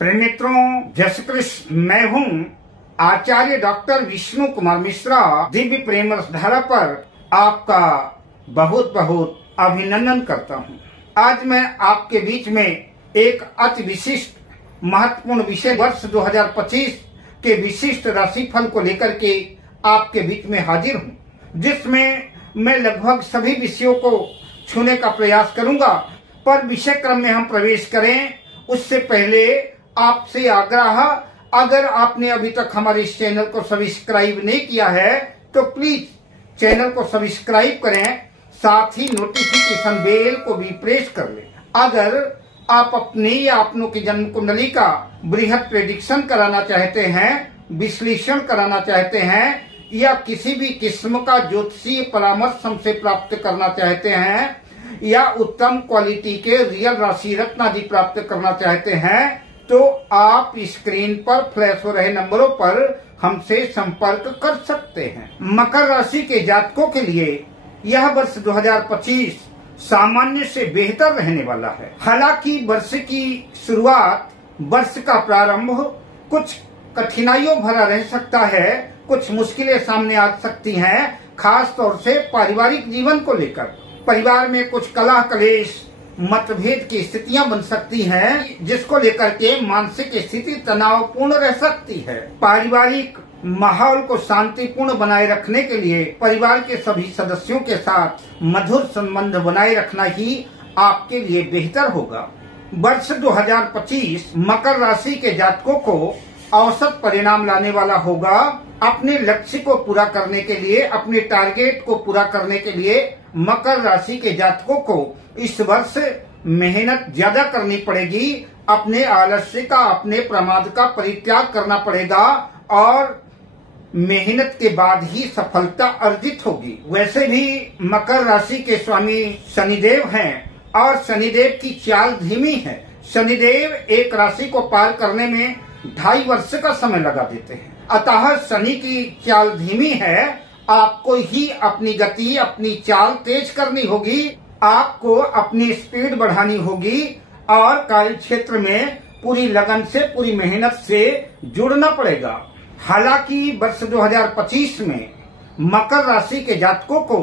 प्रेम मित्रों, जय श्री कृष्ण। मैं हूँ आचार्य डॉक्टर विष्णु कुमार मिश्रा। दिव्य प्रेम रस धारा पर आपका बहुत बहुत अभिनंदन करता हूँ। आज मैं आपके बीच में एक अति विशिष्ट महत्वपूर्ण विषय वर्ष 2025 के विशिष्ट राशिफल को लेकर के आपके बीच में हाजिर हूँ, जिसमें मैं लगभग सभी विषयों को छूने का प्रयास करूंगा। पर विषय क्रम में हम प्रवेश करें उससे पहले आपसे आग्रह, अगर आपने अभी तक हमारे इस चैनल को सब्सक्राइब नहीं किया है तो प्लीज चैनल को सब्सक्राइब करें, साथ ही नोटिफिकेशन बेल को भी प्रेस कर लें। अगर आप अपनी या अपनों की जन्म कुंडली का बृहद प्रेडिक्शन कराना चाहते हैं, विश्लेषण कराना चाहते हैं, या किसी भी किस्म का ज्योतिषीय परामर्श हमसे प्राप्त करना चाहते हैं, या उत्तम क्वालिटी के रियल राशि रत्न आदि प्राप्त करना चाहते हैं, तो आप स्क्रीन पर फ्लैश हो रहे नंबरों पर हमसे संपर्क कर सकते हैं। मकर राशि के जातकों के लिए यह वर्ष 2025 सामान्य से बेहतर रहने वाला है। हालांकि वर्ष की शुरुआत, वर्ष का प्रारंभ कुछ कठिनाइयों भरा रह सकता है, कुछ मुश्किलें सामने आ सकती हैं, खास तौर से पारिवारिक जीवन को लेकर। परिवार में कुछ कलह कलेश, मतभेद की स्थितियां बन सकती हैं, जिसको लेकर के मानसिक स्थिति तनावपूर्ण रह सकती है। पारिवारिक माहौल को शांतिपूर्ण बनाए रखने के लिए परिवार के सभी सदस्यों के साथ मधुर संबंध बनाए रखना ही आपके लिए बेहतर होगा। वर्ष 2025 मकर राशि के जातकों को औसत परिणाम लाने वाला होगा। अपने लक्ष्य को पूरा करने के लिए, अपने टारगेट को पूरा करने के लिए मकर राशि के जातकों को इस वर्ष मेहनत ज्यादा करनी पड़ेगी। अपने आलस्य का, अपने प्रमाद का परित्याग करना पड़ेगा और मेहनत के बाद ही सफलता अर्जित होगी। वैसे भी मकर राशि के स्वामी शनिदेव हैं और शनिदेव की चाल धीमी है। शनिदेव एक राशि को पार करने में 2.5 वर्ष का समय लगा देते हैं। अतः शनि की चाल धीमी है। आपको ही अपनी गति, अपनी चाल तेज करनी होगी। आपको अपनी स्पीड बढ़ानी होगी और कार्य क्षेत्र में पूरी लगन से, पूरी मेहनत से जुड़ना पड़ेगा। हालांकि वर्ष 2025 में मकर राशि के जातकों को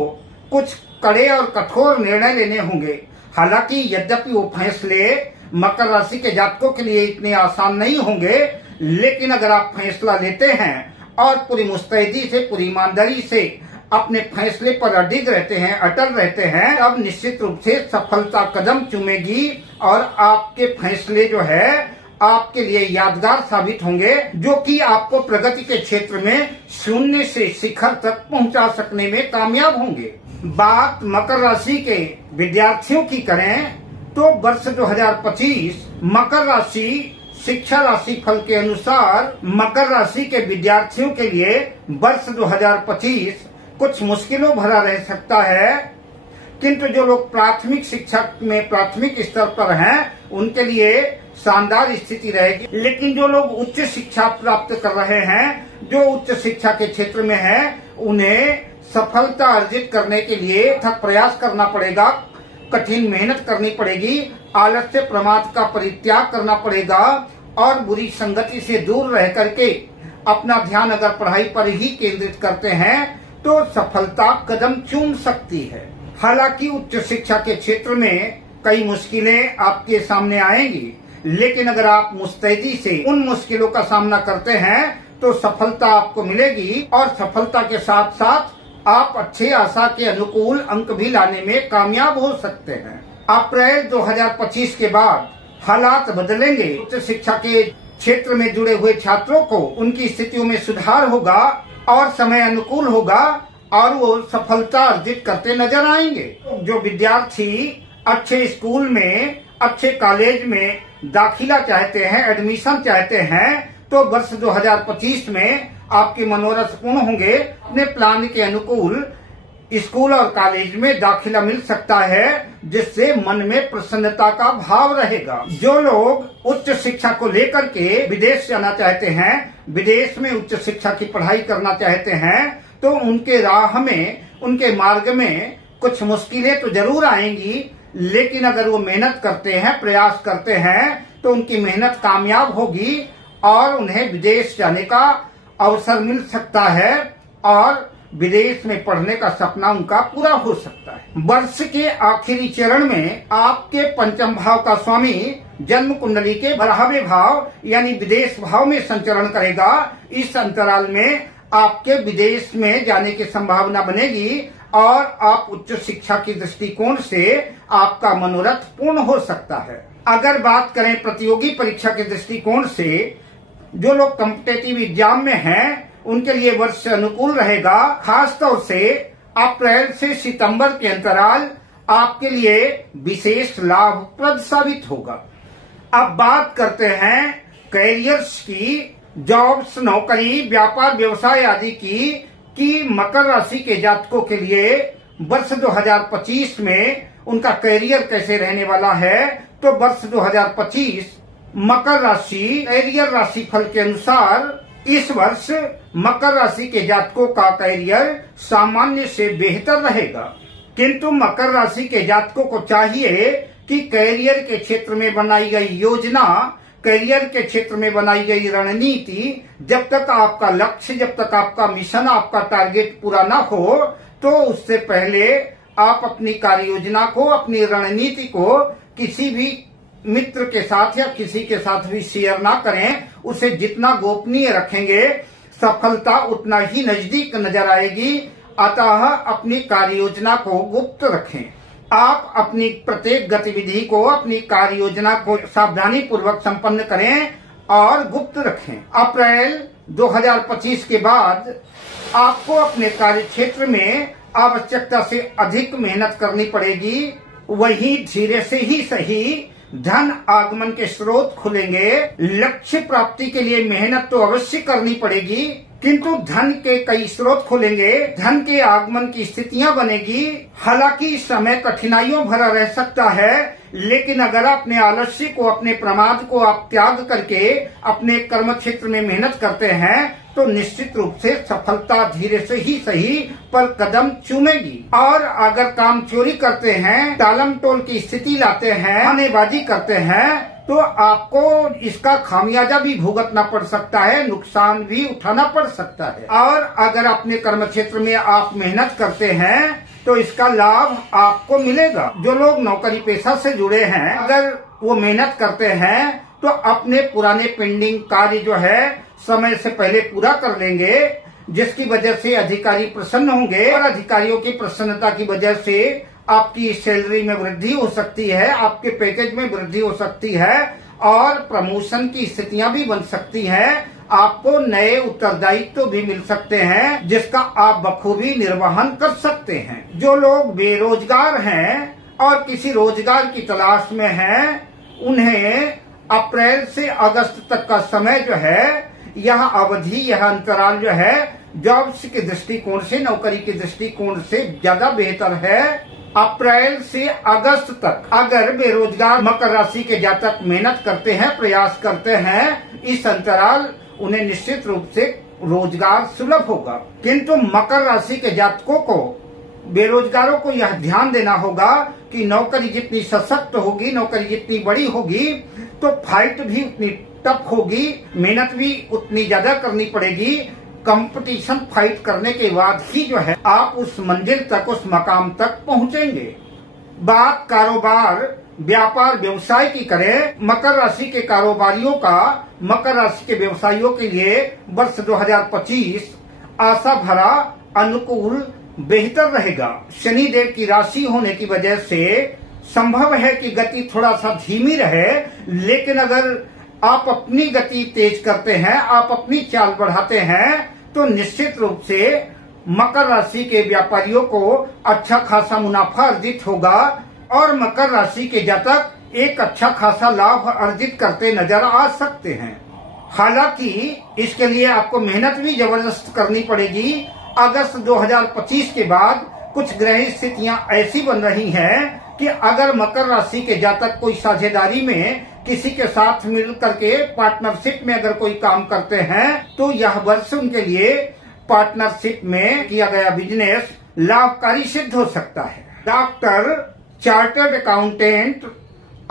कुछ कड़े और कठोर निर्णय लेने होंगे। हालांकि यद्यपि वो फैसले मकर राशि के जातकों के लिए इतने आसान नहीं होंगे, लेकिन अगर आप फैसला लेते हैं और पूरी मुस्तैदी से, पूरी ईमानदारी से अपने फैसले पर अडिग रहते हैं, अटल रहते हैं, अब निश्चित रूप से सफलता कदम चूमेगी और आपके फैसले जो है आपके लिए यादगार साबित होंगे, जो कि आपको प्रगति के क्षेत्र में शून्य से शिखर तक पहुंचा सकने में कामयाब होंगे। बात मकर राशि के विद्यार्थियों की करें तो वर्ष 2025 मकर राशि शिक्षा राशि फल के अनुसार मकर राशि के विद्यार्थियों के लिए वर्ष 2025 कुछ मुश्किलों भरा रह सकता है, किंतु जो लोग प्राथमिक शिक्षा में प्राथमिक स्तर पर हैं उनके लिए शानदार स्थिति रहेगी। लेकिन जो लोग उच्च शिक्षा प्राप्त कर रहे हैं, जो उच्च शिक्षा के क्षेत्र में हैं, उन्हें सफलता अर्जित करने के लिए अथक प्रयास करना पड़ेगा, कठिन मेहनत करनी पड़ेगी, आलस्य प्रमाद का परित्याग करना पड़ेगा और बुरी संगति से दूर रह करके अपना ध्यान अगर पढ़ाई पर ही केंद्रित करते हैं तो सफलता कदम चूम सकती है। हालांकि उच्च शिक्षा के क्षेत्र में कई मुश्किलें आपके सामने आएंगी, लेकिन अगर आप मुस्तैदी से उन मुश्किलों का सामना करते हैं तो सफलता आपको मिलेगी और सफलता के साथ साथ आप अच्छे आशा के अनुकूल अंक भी लाने में कामयाब हो सकते हैं। अप्रैल 2025 के बाद हालात बदलेंगे। उच्च शिक्षा के क्षेत्र में जुड़े हुए छात्रों को उनकी स्थितियों में सुधार होगा और समय अनुकूल होगा और वो सफलता अर्जित करते नजर आएंगे। जो विद्यार्थी अच्छे स्कूल में, अच्छे कॉलेज में दाखिला चाहते हैं, एडमिशन चाहते हैं, तो वर्ष 2025 में आपके मनोरथ पूर्ण होंगे। अपने प्लान के अनुकूल स्कूल और कॉलेज में दाखिला मिल सकता है, जिससे मन में प्रसन्नता का भाव रहेगा। जो लोग उच्च शिक्षा को लेकर के विदेश जाना चाहते हैं, विदेश में उच्च शिक्षा की पढ़ाई करना चाहते हैं, तो उनके राह में, उनके मार्ग में कुछ मुश्किलें तो जरूर आएंगी, लेकिन अगर वो मेहनत करते हैं, प्रयास करते हैं तो उनकी मेहनत कामयाब होगी और उन्हें विदेश जाने का अवसर मिल सकता है और विदेश में पढ़ने का सपना उनका पूरा हो सकता है। वर्ष के आखिरी चरण में आपके पंचम भाव का स्वामी जन्म कुंडली के 12वें भाव यानी विदेश भाव में संचरण करेगा। इस अंतराल में आपके विदेश में जाने की संभावना बनेगी और आप उच्च शिक्षा की दृष्टिकोण से आपका मनोरथ पूर्ण हो सकता है। अगर बात करें प्रतियोगी परीक्षा के दृष्टिकोण से, जो लोग कॉम्पिटेटिव एग्जाम में हैं उनके लिए वर्ष अनुकूल रहेगा। खास तौर से अप्रैल से सितंबर के अंतराल आपके लिए विशेष लाभप्रद साबित होगा। अब बात करते हैं कैरियर्स की, जॉब्स, नौकरी, व्यापार, व्यवसाय आदि की मकर राशि के जातकों के लिए वर्ष 2025 में उनका कैरियर कैसे रहने वाला है। तो वर्ष 2025 मकर राशि कैरियर राशि फल के अनुसार इस वर्ष मकर राशि के जातकों का कैरियर सामान्य से बेहतर रहेगा, किंतु मकर राशि के जातकों को चाहिए कि कैरियर के क्षेत्र में बनाई गई योजना, कैरियर के क्षेत्र में बनाई गई रणनीति, जब तक आपका लक्ष्य, जब तक आपका मिशन, आपका टारगेट पूरा न हो तो उससे पहले आप अपनी कार्य योजना को, अपनी रणनीति को किसी भी मित्र के साथ या किसी के साथ भी शेयर ना करें। उसे जितना गोपनीय रखेंगे सफलता उतना ही नजदीक नजर आएगी। अतः अपनी कार्य योजना को गुप्त रखें। आप अपनी प्रत्येक गतिविधि को, अपनी कार्य योजना को सावधानी पूर्वक संपन्न करें और गुप्त रखें। अप्रैल 2025 के बाद आपको अपने कार्य क्षेत्र में आवश्यकता से अधिक मेहनत करनी पड़ेगी। वहीं धीरे से ही सही धन आगमन के स्रोत खुलेंगे। लक्ष्य प्राप्ति के लिए मेहनत तो अवश्य करनी पड़ेगी, किंतु धन के कई स्रोत खुलेंगे, धन के आगमन की स्थितियां बनेगी। हालांकि समय कठिनाइयों भरा रह सकता है, लेकिन अगर अपने आलस्य को, अपने प्रमाद को आप त्याग करके अपने कर्म क्षेत्र में मेहनत करते हैं तो निश्चित रूप से सफलता धीरे से ही सही पर कदम चूमेगी। और अगर काम चोरी करते हैं, टालम टोल की स्थिति लाते हैं, बहानेबाजी करते हैं तो आपको इसका खामियाजा भी भुगतना पड़ सकता है, नुकसान भी उठाना पड़ सकता है। और अगर अपने कर्म क्षेत्र में आप मेहनत करते हैं तो इसका लाभ आपको मिलेगा। जो लोग नौकरी पेशा से जुड़े हैं, अगर वो मेहनत करते हैं तो अपने पुराने पेंडिंग कार्य जो है समय से पहले पूरा कर लेंगे, जिसकी वजह से अधिकारी प्रसन्न होंगे और अधिकारियों की प्रसन्नता की वजह से आपकी सैलरी में वृद्धि हो सकती है, आपके पैकेज में वृद्धि हो सकती है और प्रमोशन की स्थितियां भी बन सकती हैं। आपको नए उत्तरदायित्व भी मिल सकते हैं जिसका आप बखूबी निर्वहन कर सकते हैं। जो लोग बेरोजगार हैं और किसी रोजगार की तलाश में हैं, उन्हें अप्रैल से अगस्त तक का समय जो है, यह अवधि, यह अंतराल जो है जॉब्स के दृष्टिकोण से, नौकरी के दृष्टिकोण से ज्यादा बेहतर है। अप्रैल से अगस्त तक अगर बेरोजगार मकर राशि के जातक मेहनत करते हैं, प्रयास करते हैं, इस अंतराल उन्हें निश्चित रूप से रोजगार सुलभ होगा। किंतु मकर राशि के जातकों को, बेरोजगारों को यह ध्यान देना होगा कि नौकरी जितनी सशक्त होगी, नौकरी जितनी बड़ी होगी तो फाइट भी उतनी टफ होगी, मेहनत भी उतनी ज्यादा करनी पड़ेगी। कंपटीशन फाइट करने के बाद ही जो है आप उस मंजिल तक, उस मकाम तक पहुंचेंगे। बात कारोबार, व्यापार, व्यवसाय की करें, मकर राशि के कारोबारियों का, मकर राशि के व्यवसायियों के लिए वर्ष 2025 आशा भरा, अनुकूल, बेहतर रहेगा। शनि देव की राशि होने की वजह से संभव है कि गति थोड़ा सा धीमी रहे, लेकिन अगर आप अपनी गति तेज करते हैं, आप अपनी चाल बढ़ाते हैं तो निश्चित रूप से मकर राशि के व्यापारियों को अच्छा खासा मुनाफा अर्जित होगा और मकर राशि के जातक एक अच्छा खासा लाभ अर्जित करते नजर आ सकते हैं। हालांकि इसके लिए आपको मेहनत भी जबरदस्त करनी पड़ेगी। अगस्त 2025 के बाद कुछ ग्रह स्थितियां ऐसी बन रही हैं कि अगर मकर राशि के जातक कोई साझेदारी में किसी के साथ मिल करके पार्टनरशिप में अगर कोई काम करते हैं तो यह वर्ष उनके लिए पार्टनरशिप में किया गया बिजनेस लाभकारी सिद्ध हो सकता है। डॉक्टर, चार्टर्ड अकाउंटेंट,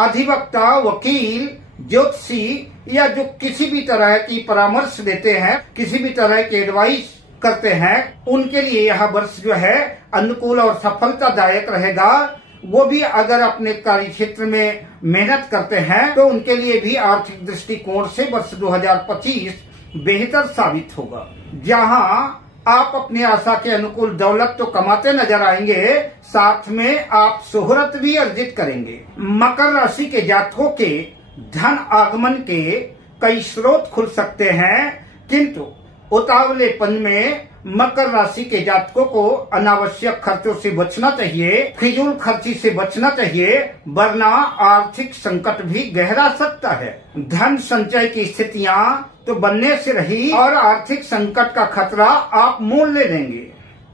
अधिवक्ता, वकील, ज्योतिषी या जो किसी भी तरह की परामर्श देते हैं, किसी भी तरह की एडवाइस करते हैं, उनके लिए यह वर्ष जो है अनुकूल और सफलतादायक रहेगा। वो भी अगर अपने कार्य क्षेत्र में मेहनत करते हैं तो उनके लिए भी आर्थिक दृष्टिकोण से वर्ष 2025 बेहतर साबित होगा। जहां आप अपनी आशा के अनुकूल दौलत तो कमाते नजर आएंगे, साथ में आप शोहरत भी अर्जित करेंगे। मकर राशि के जातकों के धन आगमन के कई स्रोत खुल सकते हैं, किंतु उतावलेपन में मकर राशि के जातकों को अनावश्यक खर्चों से बचना चाहिए, फिजूल खर्ची से बचना चाहिए, वरना आर्थिक संकट भी गहरा सकता है। धन संचय की स्थितियां तो बनने से रही और आर्थिक संकट का खतरा आप मोल ले लेंगे।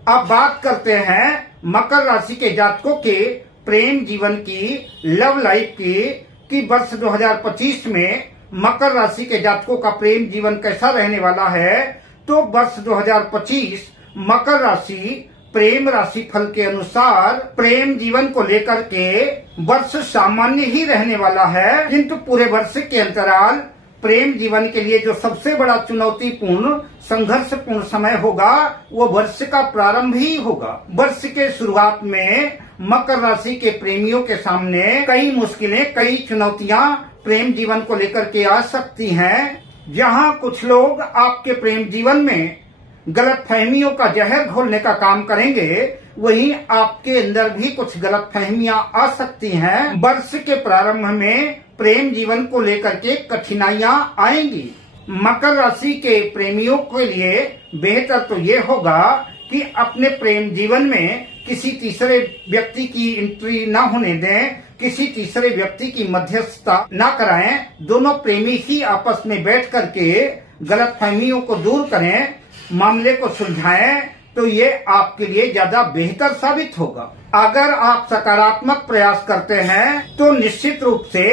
अब बात करते हैं मकर राशि के जातकों के प्रेम जीवन की, लव लाइफ की, कि वर्ष 2025 में मकर राशि के जातकों का प्रेम जीवन कैसा रहने वाला है। तो वर्ष 2025 मकर राशि प्रेम राशि फल के अनुसार प्रेम जीवन को लेकर के वर्ष सामान्य ही रहने वाला है, किंतु पूरे वर्ष के अंतराल प्रेम जीवन के लिए जो सबसे बड़ा चुनौतीपूर्ण संघर्षपूर्ण समय होगा वो वर्ष का प्रारंभ ही होगा। वर्ष के शुरुआत में मकर राशि के प्रेमियों के सामने कई मुश्किलें, कई चुनौतियां प्रेम जीवन को लेकर के आ सकती हैं। जहां कुछ लोग आपके प्रेम जीवन में गलतफहमियों का जहर घोलने का काम करेंगे, वहीं आपके अंदर भी कुछ गलतफहमियां आ सकती हैं। वर्ष के प्रारंभ में प्रेम जीवन को लेकर के कठिनाइयां आएंगी। मकर राशि के प्रेमियों के लिए बेहतर तो ये होगा कि अपने प्रेम जीवन में किसी तीसरे व्यक्ति की एंट्री न होने दें, किसी तीसरे व्यक्ति की मध्यस्थता न कराएं। दोनों प्रेमी ही आपस में बैठ करके गलतफहमियों को दूर करें, मामले को सुलझाएं, तो ये आपके लिए ज्यादा बेहतर साबित होगा। अगर आप सकारात्मक प्रयास करते हैं तो निश्चित रूप से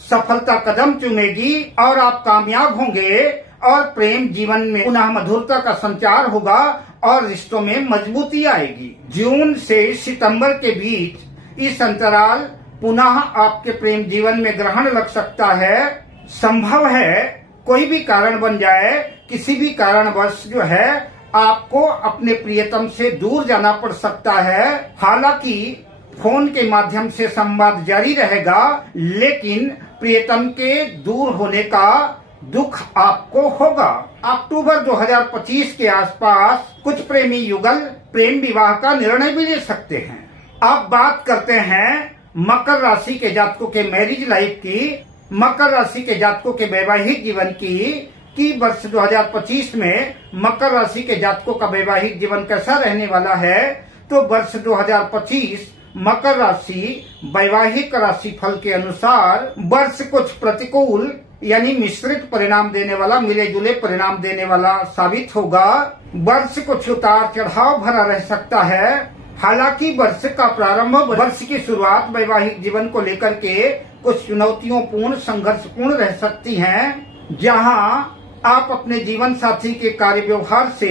सफलता कदम चूमेगी और आप कामयाब होंगे और प्रेम जीवन में पुनः मधुरता का संचार होगा और रिश्तों में मजबूती आएगी। जून से सितंबर के बीच इस अंतराल पुनः आपके प्रेम जीवन में ग्रहण लग सकता है। संभव है कोई भी कारण बन जाए, किसी भी कारणवश जो है आपको अपने प्रियतम से दूर जाना पड़ सकता है। हालांकि फोन के माध्यम से संवाद जारी रहेगा, लेकिन प्रियतम के दूर होने का दुख आपको होगा। अक्टूबर 2025 के आसपास कुछ प्रेमी युगल प्रेम विवाह का निर्णय भी ले सकते हैं। अब बात करते हैं मकर राशि के जातकों के मैरिज लाइफ की, मकर राशि के जातकों के वैवाहिक जीवन की वर्ष 2025 में मकर राशि के जातकों का वैवाहिक जीवन कैसा रहने वाला है। तो वर्ष 2025 मकर राशि वैवाहिक राशि फल के अनुसार वर्ष कुछ प्रतिकूल यानी मिश्रित परिणाम देने वाला, मिले जुले परिणाम देने वाला साबित होगा। वर्ष कुछ उतार चढ़ाव भरा रह सकता है। हालांकि वर्ष का प्रारंभ, वर्ष की शुरुआत वैवाहिक जीवन को लेकर के कुछ चुनौतियों पूर्ण, संघर्षपूर्ण रह सकती हैं। जहां आप अपने जीवन साथी के कार्य व्यवहार से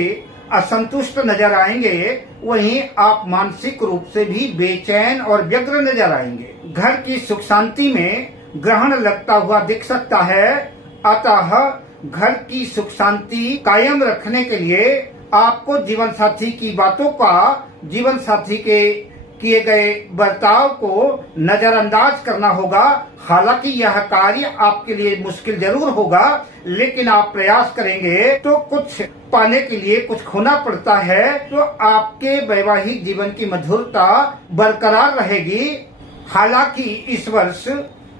असंतुष्ट नजर आएंगे, वहीं आप मानसिक रूप से भी बेचैन और व्यग्र नजर आएंगे। घर की सुख शांति में ग्रहण लगता हुआ दिख सकता है। अतः घर की सुख शांति कायम रखने के लिए आपको जीवन साथी की बातों का, जीवन साथी के किए गए बर्ताव को नजरअंदाज करना होगा। हालांकि यह कार्य आपके लिए मुश्किल जरूर होगा, लेकिन आप प्रयास करेंगे तो कुछ पाने के लिए कुछ खोना पड़ता है। तो आपके वैवाहिक जीवन की मधुरता बरकरार रहेगी। हालांकि इस वर्ष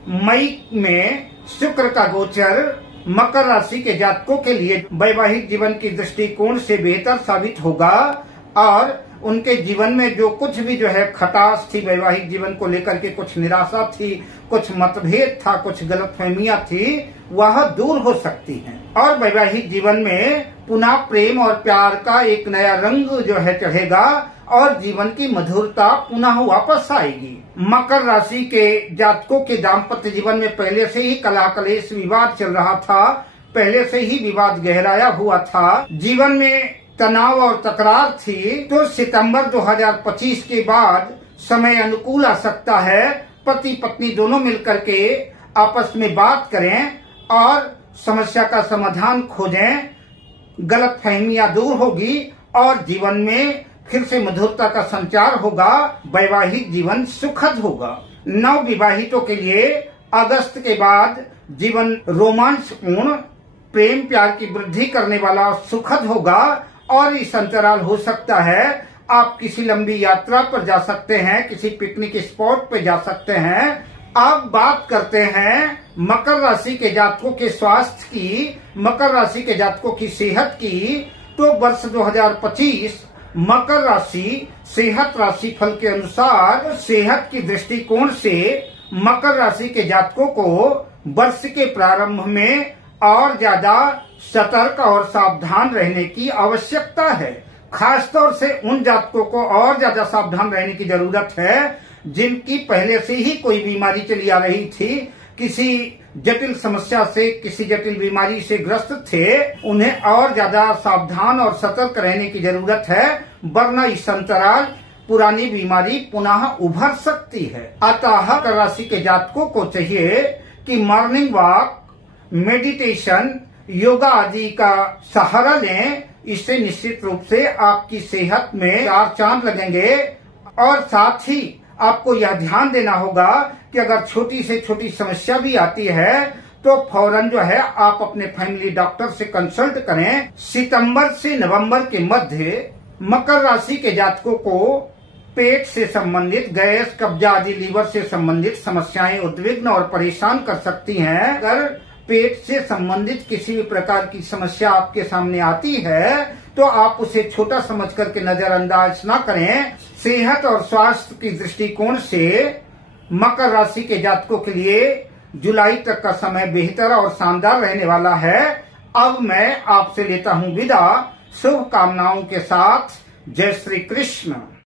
मई में शुक्र का गोचर मकर राशि के जातकों के लिए वैवाहिक जीवन की दृष्टिकोण से बेहतर साबित होगा और उनके जीवन में जो कुछ भी जो है खटास थी, वैवाहिक जीवन को लेकर के कुछ निराशा थी, कुछ मतभेद था, कुछ गलतफहमियां थी, वह दूर हो सकती हैं और वैवाहिक जीवन में पुनः प्रेम और प्यार का एक नया रंग जो है चढ़ेगा और जीवन की मधुरता पुनः वापस आएगी। मकर राशि के जातकों के दाम्पत्य जीवन में पहले से ही कलह कलेश विवाद चल रहा था, पहले से ही विवाद गहराया हुआ था, जीवन में तनाव और तकरार थी। तो सितंबर 2025 के बाद समय अनुकूल आ सकता है। पति पत्नी दोनों मिलकर के आपस में बात करें और समस्या का समाधान खोजें। गलतफहमियां दूर होगी और जीवन में फिर से मधुरता का संचार होगा। वैवाहिक जीवन सुखद होगा। नवविवाहितों के लिए अगस्त के बाद जीवन रोमांचपूर्ण, प्रेम प्यार की वृद्धि करने वाला सुखद होगा। और इस अंतराल हो सकता है आप किसी लंबी यात्रा पर जा सकते हैं, किसी पिकनिक स्पॉट पे जा सकते हैं। अब बात करते हैं मकर राशि के जातकों के स्वास्थ्य की, मकर राशि के जातकों की सेहत की। तो वर्ष 2025 मकर राशि सेहत राशि फल के अनुसार सेहत की दृष्टिकोण से मकर राशि के जातकों को वर्ष के प्रारंभ में और ज्यादा सतर्क और सावधान रहने की आवश्यकता है। खासतौर से उन जातकों को और ज्यादा सावधान रहने की जरूरत है जिनकी पहले से ही कोई बीमारी चली आ रही थी, किसी जटिल समस्या से, किसी जटिल बीमारी से ग्रस्त थे। उन्हें और ज्यादा सावधान और सतर्क रहने की जरूरत है, वरना इस अंतराल पुरानी बीमारी पुनः उभर सकती है। अतः मकर राशि के जातकों को चाहिए कि मॉर्निंग वॉक, मेडिटेशन, योगा आदि का सहारा लें। इससे निश्चित रूप से आपकी सेहत में चार चांद लगेंगे। और साथ ही आपको यह ध्यान देना होगा कि अगर छोटी से छोटी समस्या भी आती है तो फौरन जो है आप अपने फैमिली डॉक्टर से कंसल्ट करें। सितंबर से नवंबर के मध्य मकर राशि के जातकों को पेट से संबंधित, गैस, कब्जा आदि, लीवर से संबंधित समस्याएं उद्विग्न और परेशान कर सकती हैं। अगर पेट से संबंधित किसी भी प्रकार की समस्या आपके सामने आती है तो आप उसे छोटा समझ करके नजरअंदाज न करें। सेहत और स्वास्थ्य की दृष्टिकोण से मकर राशि के जातकों के लिए जुलाई तक का समय बेहतर और शानदार रहने वाला है। अब मैं आपसे लेता हूं विदा, शुभकामनाओं के साथ। जय श्री कृष्ण।